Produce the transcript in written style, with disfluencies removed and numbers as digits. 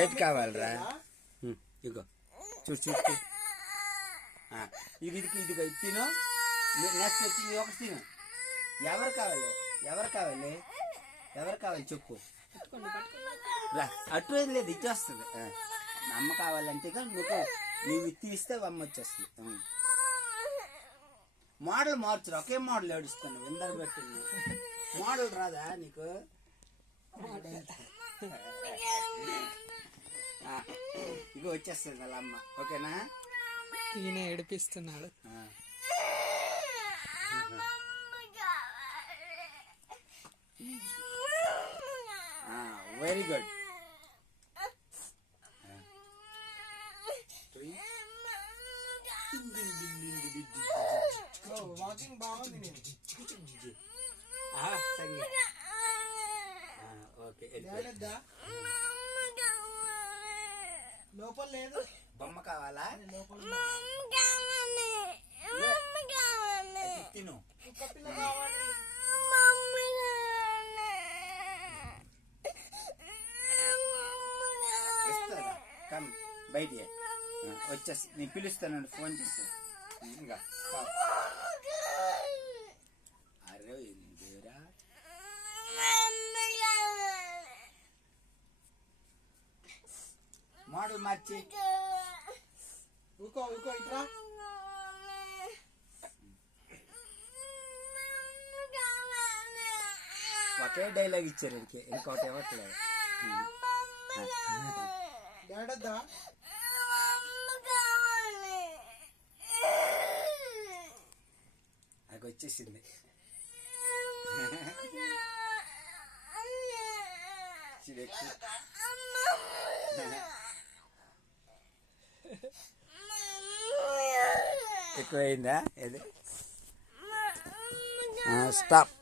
ఏది కావాలరా? ఇగో చూసి ఇది ఇదిగో తిను. నెక్స్ట్ వచ్చి ఒకటి తిను. ఎవరు కావాలి? ఎవరు కావాలి? ఎవరు కావాలి చెప్పు. అటు ఏం లేదు, ఇచ్చేస్తుంది. అమ్మ కావాలంటే నువ్వు తీస్తే అమ్మ వచ్చేస్తుంది. మోడల్ మార్చురా, ఒకే మోడల్ ఏడుస్తాను. విందరు పెట్టింది మోడల్ రాదా నీకు? ఇగో వచ్చేస్తుంది వాళ్ళ అమ్మ. ఓకేనా? ఈయన ఏడిపిస్తున్నాడు. Very good. లోపల లేదు. బొమ్మ కావాలా? తిను. కమ్ బయట వచ్చేసి నేను పిలుస్తాను, ఫోన్ చేసి. ఇంకా అరే ఇందిరా మోడల్ మార్చి. ఊకో ఇట్రా. ఒకే డైలాగ్ ఇచ్చారు ఇంకోటి ఇవ్వట్లేదు. ఏడద్దా? నాకు వచ్చేసింది. ఎక్కువైందా? స్టాప్.